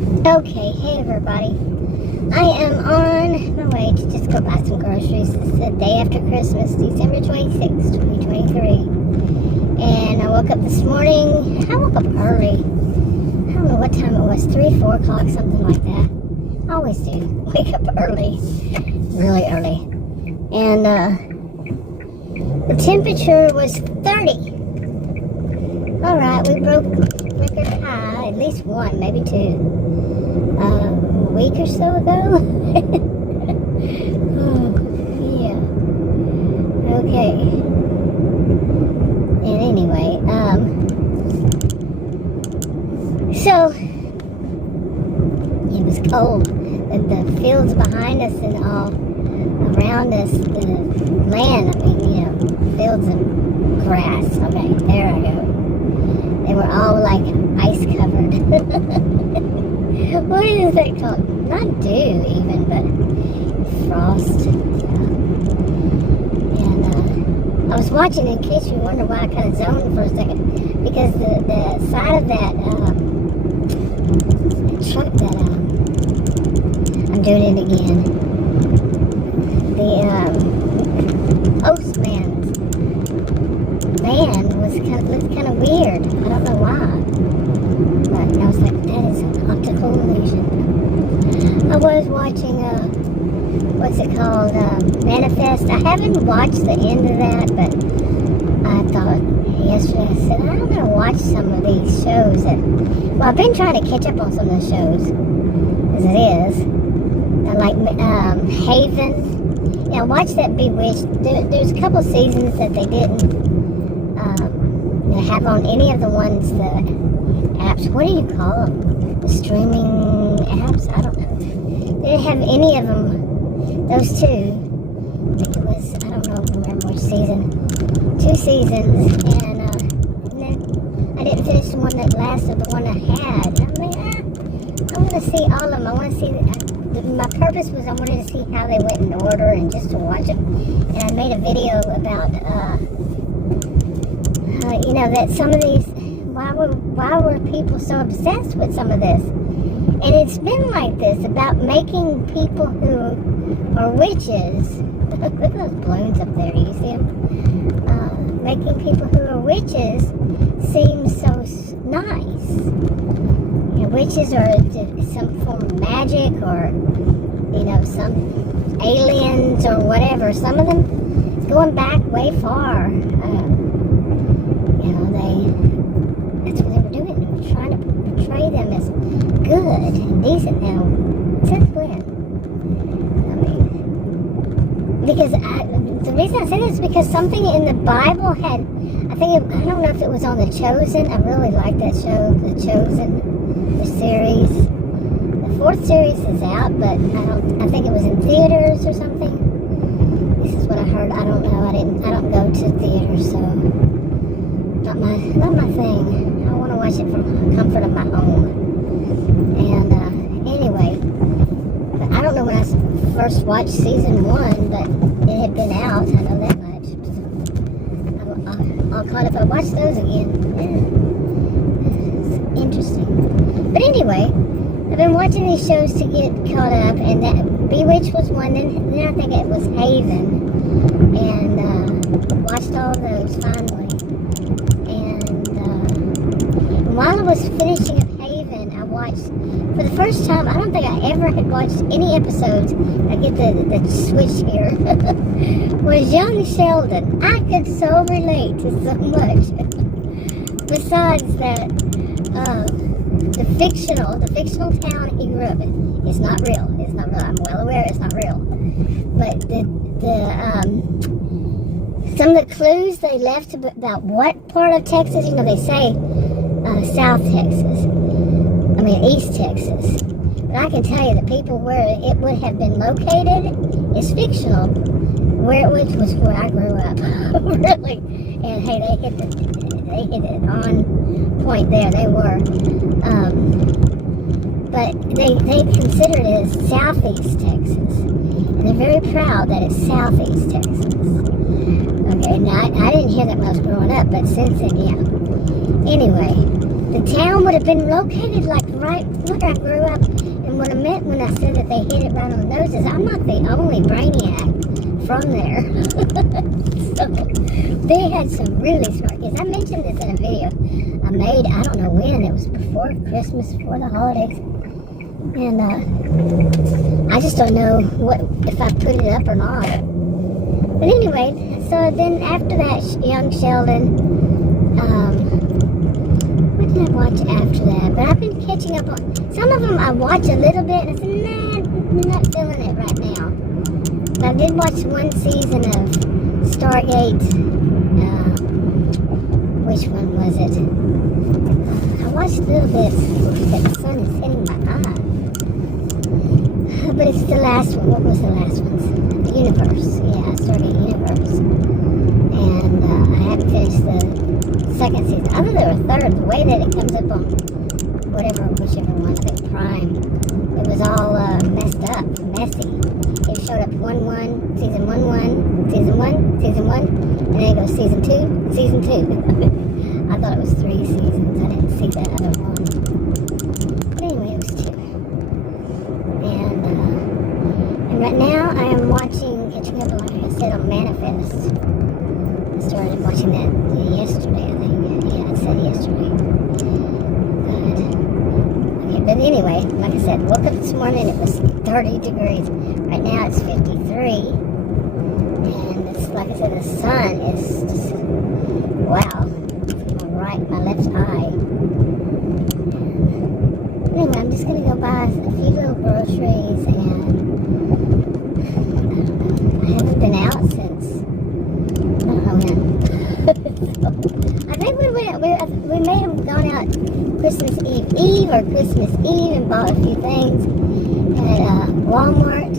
Okay, hey everybody. I am on my way to just go buy some groceries. It's the day after Christmas, December 26th, 2023. And I woke up this morning. I woke up early. I don't know what time it was, 3, 4 o'clock, something like that. I always do. Wake up early. Really early. And the temperature was 30. Alright, we broke record high, at least one, maybe two. A week or so ago. Oh, yeah. Okay. And anyway, so it was cold. The fields behind us and all around us, the land, fields and grass. Okay, there I go. They were all like ice covered. What is that called? Not dew even, but frost. Yeah. And I was watching, in case you wonder why I kind of zoned for a second, because the side of that truck that I'm doing it again. The postman's van looked kind of weird. I don't know why. But I was like, that is an optical illusion. I was watching, what's it called, Manifest. I haven't watched the end of that, but I thought yesterday, I said, I'm going to watch some of these shows. I've been trying to catch up on some of those shows, as it is. Like Haven. Yeah, watch that Bewitched. There's a couple seasons that they didn't have on any of the ones, the apps. What do you call them? The streaming apps? I don't know. They didn't have any of them. Those two. It was, I don't remember which season. 2 seasons, and then I didn't finish the one that lasted, the one I had. I want to see all of them. I want to see. My purpose was I wanted to see how they went in order and just to watch them. And I made a video about, that some of these, why were people so obsessed with some of this? And it's been like this, about making people who are witches, look at those balloons up there, you see them? Making people who are witches seem so nice. Witches are some form of magic, or some aliens or whatever. Some of them going back way far. That's what they were doing. They were trying to portray them as good and decent. Now, since when? Because the reason I say this is because something in the Bible had, I don't know if it was on The Chosen. I really like that show, The Chosen. The series. The 4th series is out, but I think it was in theaters or something. This is what I heard. I don't know. I don't go to theaters, so not my thing. I want to watch it from the comfort of my home. And anyway, but I don't know when I first watched season 1, but it had been out. I know that much. I'll caught up. I watched those again. Interesting. But anyway, I've been watching these shows to get caught up, and that Bewitched was one, then I think it was Haven, and watched all those finally. And while I was finishing up Haven, I watched, for the first time, I don't think I ever had watched any episodes, I get the switch here, was Young Sheldon. I could so relate to so much. Besides that, the fictional town he grew up in is not real. It's not real. I'm well aware it's not real. But some of the clues they left about what part of Texas, they say South Texas. East Texas. But I can tell you the people where it would have been located is fictional. Where it was where I grew up. Really. And hey, they hit it on point there. They were. But they consider it as Southeast Texas. And they're very proud that it's Southeast Texas. Okay, now I didn't hear that when I was growing up, but since then, yeah. Anyway, the town would have been located like right where I grew up. And what I meant when I said that they hit it right on the nose is I'm not the only brainiac from there. So they had some really smart kids. I mentioned this in a video I made, I don't know when, it was before Christmas, before the holidays. And I just don't know if I put it up or not. But anyway, so then after that, young Sheldon, what did I watch after that? But I've been catching up on, some of them I watch a little bit and I said, nah, I'm not feeling it right now. But I did watch one season of Stargate, which one was it? I watched a little bit, the sun is hitting my eye. But it's the last one. What was the last one? The Universe. Yeah, Stargate Universe. And I haven't finished the second season. I thought there was a third. The way that it comes up on whichever one, I think Prime, it was all messed up, messy. It showed up season 1, and then it goes season 2. I thought it was 3 seasons. I didn't see that other one. But anyway, it was 2. And right now I am catching up, like I said, on Manifest. I started watching that yesterday, I think. Yeah, I said yesterday. But anyway, like I said, woke up this morning, it was 30 degrees. Right now it's 53. And it's, like I said, the sun is just, wow. My left eye. Anyway, I'm just going to go buy a few little groceries, and I haven't been out since, I don't know when. So, I think we may have gone out Christmas Eve or Christmas Eve and bought a few things at Walmart,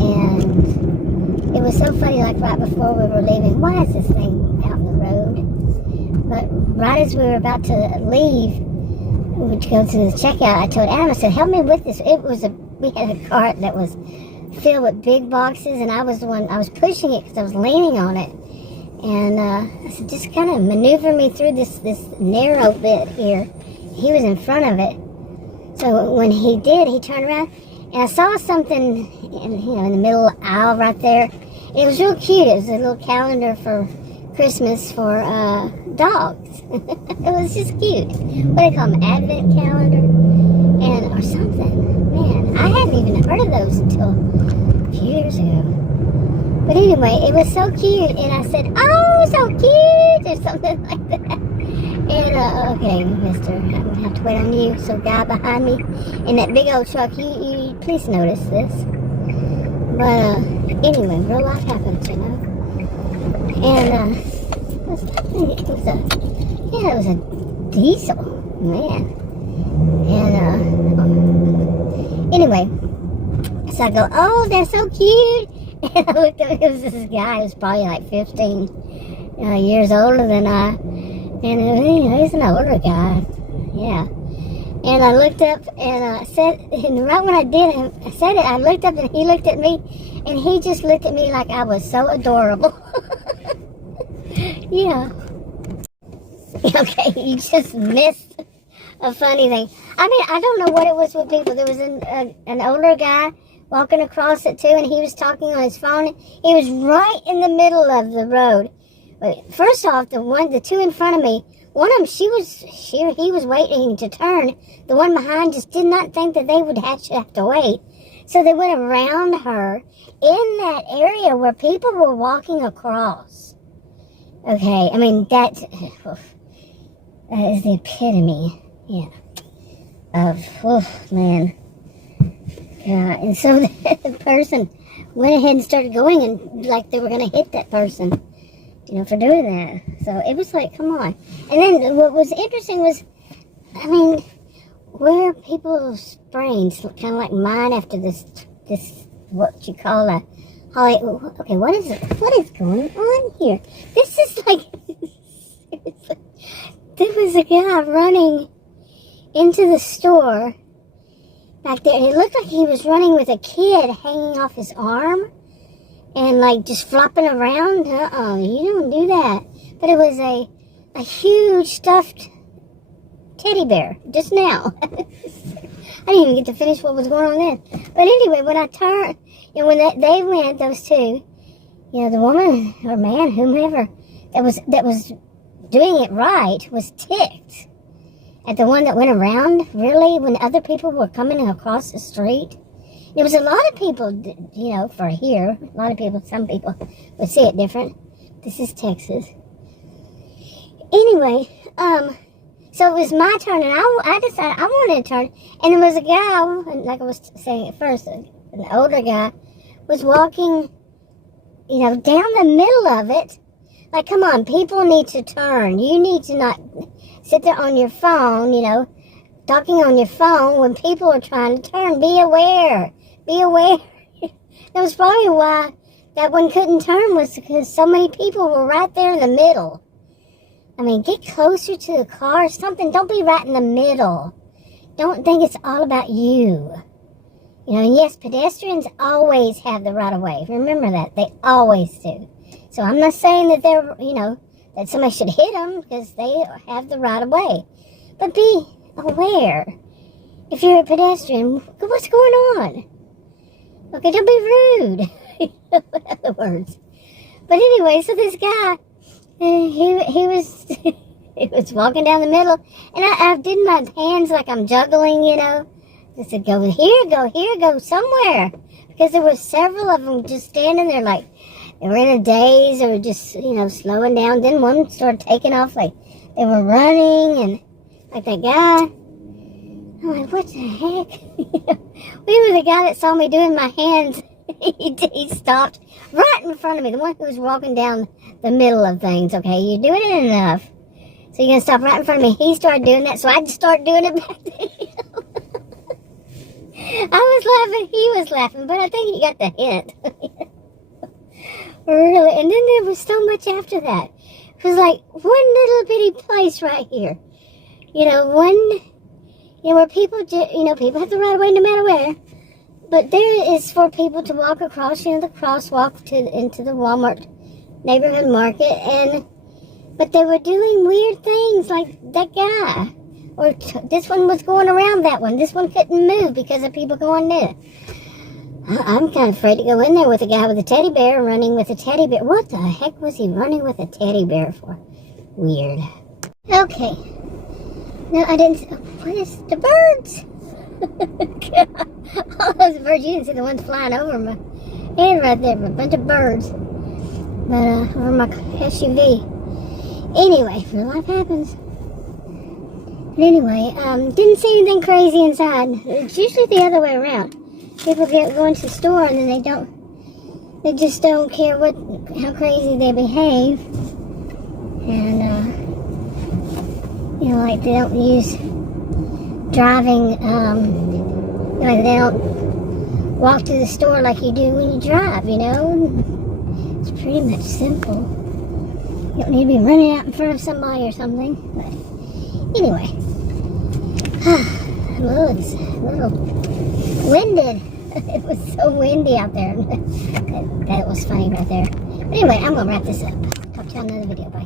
and it was so funny, like right before we were leaving, why is this thing out in the road? But right as we were about to leave, we would go to the checkout, I told Adam, I said, help me with this. We had a cart that was filled with big boxes, and I was pushing it because I was leaning on it. And I said, just kind of maneuver me through this narrow bit here. He was in front of it. So when he did, he turned around, and I saw something in the middle aisle right there. It was real cute. It was a little calendar for Christmas for dogs. It was just cute. What do they call them? Advent calendar or something. Man, I hadn't even heard of those until a few years ago. But anyway, it was so cute, and I said, oh, so cute, or something like that. And, okay, mister, I'm going to have to wait on you. So, guy behind me in that big old truck, you please notice this. But, anyway, real life happens, you know. And, it was a diesel, man. And, anyway, so I go, oh, they're so cute. And I looked up, it was this guy who was probably like 15 years older than I. And he's an older guy. Yeah. And I looked up and I said, and right when I said it, I looked up and he looked at me. And he just looked at me like I was so adorable. Yeah. Okay, you just missed a funny thing. I mean, I don't know what it was with people. There was an older guy walking across it too, and he was talking on his phone. He was right in the middle of the road. But first off, the two in front of me, one of them, he was waiting to turn. The one behind just did not think that they would have to wait. So they went around her in that area where people were walking across. Okay, I mean, that is the epitome, yeah, of, man. Yeah, and so the person went ahead and started going, and like they were going to hit that person, for doing that. So it was like, come on. And then what was interesting was, I mean, where people's brains kind of like mine after this, what you call a Holly. Okay, what is it? What is going on here? This is like, there was a guy running into the store back there, and it looked like he was running with a kid hanging off his arm and like just flopping around. You don't do that. But it was a huge stuffed teddy bear just now. I didn't even get to finish what was going on then. But anyway, when I turned, when they went, those two, the woman or man, whomever that was doing it right was ticked at the one that went around, really, when other people were coming across the street. There was a lot of people, for here, a lot of people, some people would see it different. This is Texas. Anyway, so it was my turn, and I decided I wanted to turn, and there was a guy, like I was saying at first, an older guy, was walking, down the middle of it. Like, come on, people need to turn. You need to not sit there on your phone, talking on your phone when people are trying to turn. Be aware. Be aware. That was probably why that one couldn't turn, was because so many people were right there in the middle. I mean, get closer to the car or something. Don't be right in the middle. Don't think it's all about you. Yes, pedestrians always have the right of way. Remember that. They always do. So I'm not saying that they're, that somebody should hit them because they have the right of way. But be aware. If you're a pedestrian, what's going on? Okay, don't be rude. In other words. But anyway, so this guy, he was he was walking down the middle, and I did my hands like I'm juggling, I said, go here, go somewhere. Because there were several of them just standing there like they were in a daze or just, slowing down. Then one started taking off like they were running, and like that guy. I'm like, what the heck? We were the guy that saw me doing my hands. He stopped right in front of me, the one who was walking down the middle of things. Okay, you're doing it enough. So you're going to stop right in front of me. He started doing that, so I just started doing it back to him. I was laughing, he was laughing, but I think he got the hint. Really, and then there was so much after that. It was like one little bitty place right here. Where people, people have the right of way no matter where. But there is for people to walk across, the crosswalk into the Walmart neighborhood market. But they were doing weird things like that guy. Or this one was going around that one. This one couldn't move because of people going there. I'm kind of afraid to go in there with a guy with a teddy bear running with a teddy bear. What the heck was he running with a teddy bear for? Weird. Okay. No, I didn't. What is the birds? All those birds. You didn't see the ones flying over my head right there. A bunch of birds. But over my SUV. Anyway, real life happens. But anyway, didn't see anything crazy inside. It's usually the other way around. People go into the store and then they just don't care how crazy they behave. And, like they don't use driving, like they don't walk to the store like you do when you drive, It's pretty much simple. You don't need to be running out in front of somebody or something. But anyway, it's a little winded. It was so windy out there. That was funny right there. But anyway, I'm going to wrap this up. Talk to you on another video. Bye.